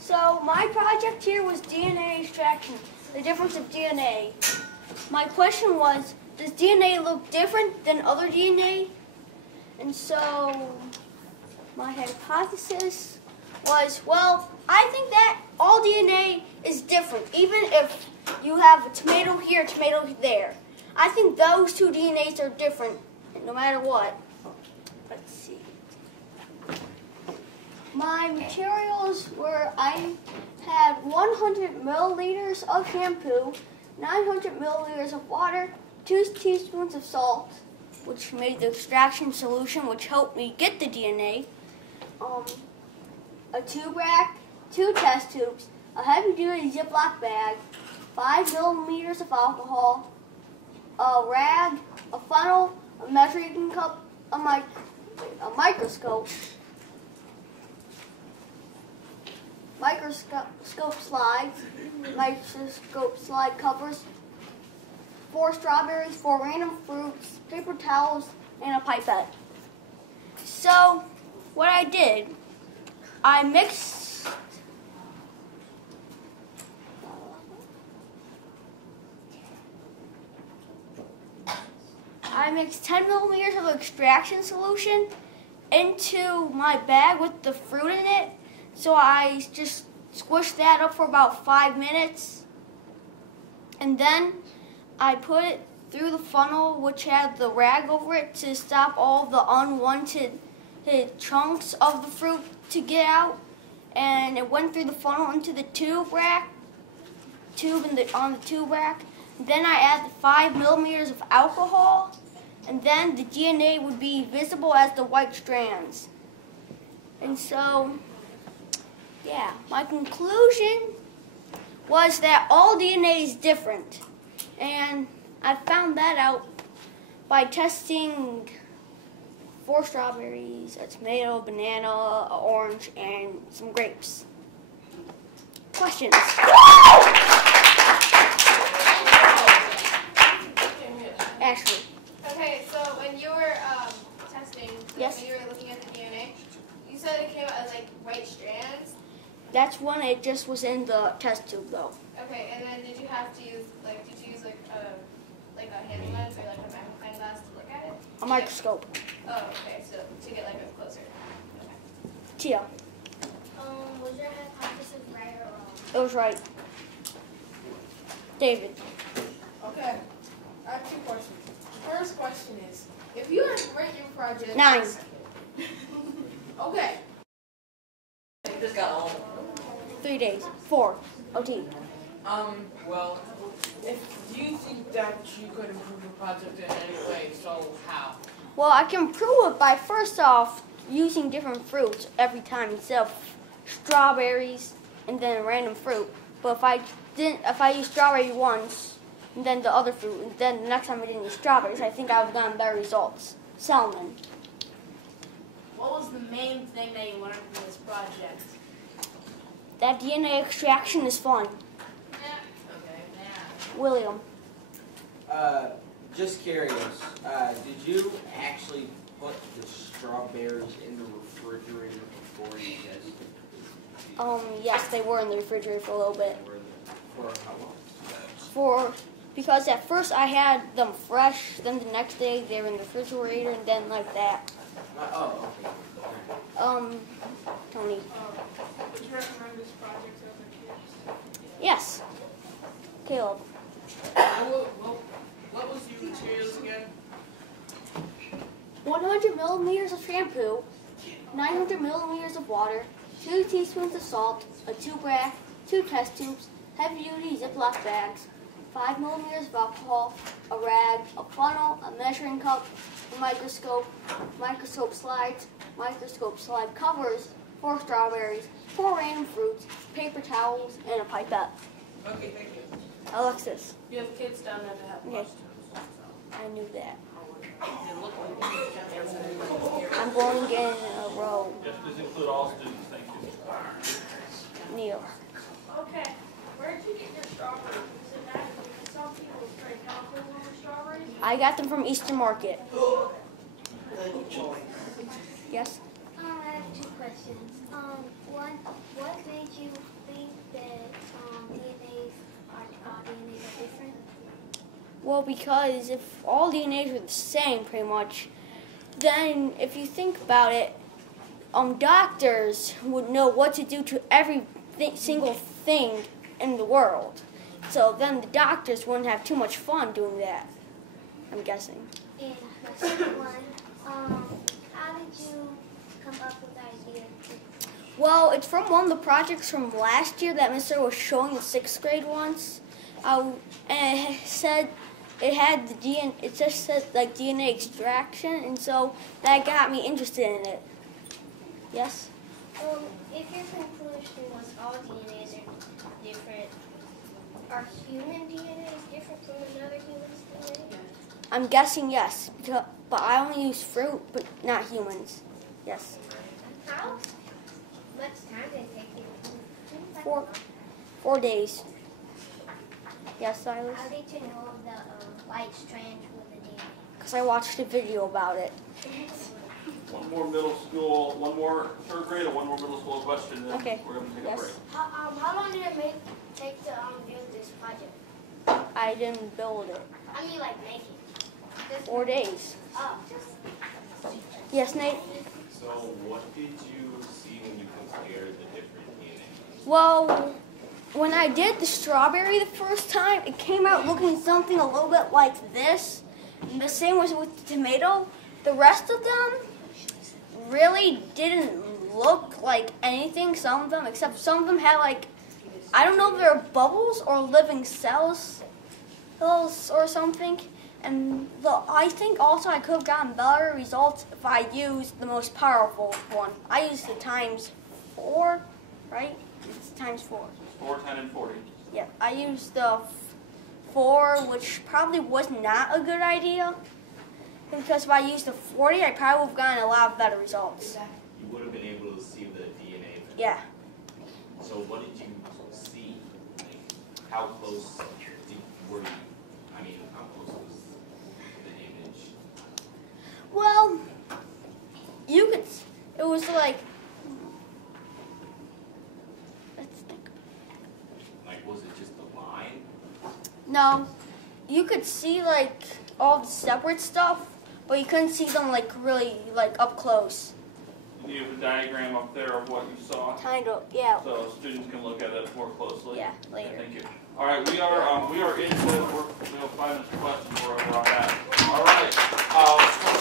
So my project here was DNA extraction, the difference of DNA. My question was, does DNA look different than other DNA? And so my hypothesis was, well, I think that all DNA is different, even if you have a tomato here, a tomato there. I think those two DNAs are different, no matter what. Let's see. My materials were, I had 100 milliliters of shampoo, 900 milliliters of water, 2 teaspoons of salt, which made the extraction solution, which helped me get the DNA, a tube rack, 2 test tubes, a heavy-duty Ziploc bag, 5 millimeters of alcohol, a rag, a funnel, a measuring cup, a microscope slides, microscope slide covers, 4 strawberries, 4 random fruits, paper towels, and a pipette. So, what I did, I mixed 10 milliliters of extraction solution into my bag with the fruit in it. So I just squished that up for about 5 minutes. And then I put it through the funnel, which had the rag over it to stop all the unwanted chunks of the fruit to get out. And it went through the funnel into the tube rack, on the tube rack. Then I added 5 millimeters of alcohol, and then the DNA would be visible as the white strands. And so, yeah, my conclusion was that all DNA is different. And I found that out by testing 4 strawberries, a tomato, banana, an orange, and some grapes. Questions? Ashley. Okay, so when you were testing, yes, when you were looking at the DNA, you said it came out as like white strands? That's when it just was in the test tube, though. Okay, and then did you have to use like a hand lens or like a magnifying glass to look at it? A microscope. Oh, okay, so to get like a closer. Okay. Tia. Was your hypothesis right or wrong? It was right. David. Okay, I have 2 questions. The first question is, if you had to rate your project... 9. Okay. You just got home. 3 days. 4. OT. Well, do you think that you could improve the project in any way, so how? Well, I can prove it by first off using different fruits every time instead of strawberries and then random fruit. But if I use strawberry once and then the other fruit, and then the next time I didn't use strawberries, I think I would have gotten better results. Salmon. What was the main thing that you learned from this project? That DNA extraction is fun. Okay. William. Just curious, did you actually put the strawberries in the refrigerator before you tested? Yes, they were in the refrigerator for a little bit. For how long? Because at first I had them fresh, then the next day they were in the refrigerator, and then like that. Oh, okay. Tony. Would you recommend this project to other kids? Yes. Caleb. What was your materials again? 100 milliliters of shampoo, 900 milliliters of water, 2 teaspoons of salt, a tube rack, 2 test tubes, heavy-duty Ziploc bags, 5 millimeters of alcohol, a rag, a funnel, a measuring cup, a microscope slides, microscope slide covers, 4 strawberries, 4 random fruits, paper towels, and a pipette. Okay, thank you. Alexis. You have kids down there that have Okay. questions. I knew that. They look like you can't answer them. I'm going in a row. Yes, please include all students. Thank you. Neil. Okay, where did you get your strawberries? Is it that some people straight California with strawberries? I got them from Eastern Market. Yes? I have 2 questions. One, what made you Well, because if all DNAs are the same, pretty much, then if you think about it, doctors would know what to do to every single thing in the world. So then the doctors wouldn't have too much fun doing that, I'm guessing. And my second one, how did you come up with the idea? Well, it's from one of the projects from last year that Mr. was showing in 6th grade once. And it said it had the DNA. It just said like DNA extraction, and so that got me interested in it. Yes. If your conclusion was all DNAs are different, are human DNAs different from another human's DNA? I'm guessing yes, but I only use fruit, but not humans. Yes. How much time did it take you? 4 days. Yes, Silas? How did you know the white strands with the DNA? Because I watched a video about it. One more middle school, one more third grade, and one more middle school question, and then Okay. we're gonna take a Yes. break. How long did it take to build this project? I didn't build it. I mean, like make it. 4 days. Oh. Yes, Nate? So what did you see when you compared the different DNAs? Well, when I did the strawberry the first time, it came out looking something a little bit like this. And the same was with the tomato. The rest of them really didn't look like anything, some of them, except some of them had like, I don't know if they're bubbles or living cells or something. And I think also I could have gotten better results if I used the most powerful one. I used the ×4, right? It's ×4. 4, 10, and 40. Yeah, I used the 4, which probably was not a good idea. Because if I used the 40, I probably would have gotten a lot of better results. You would have been able to see the DNA. Yeah. So what did you see? Like, how close were you? I mean, how close was the image? Well, you could, it was like, let's think. Like, was it just a line? No, you could see like all the separate stuff, but you couldn't see them like really like up close. You have a diagram up there of what you saw, Kind of, yeah. so students can look at it more closely. Yeah, later. Thank you. All right, we are into we have 5 minutes for questions. We're on that. All right.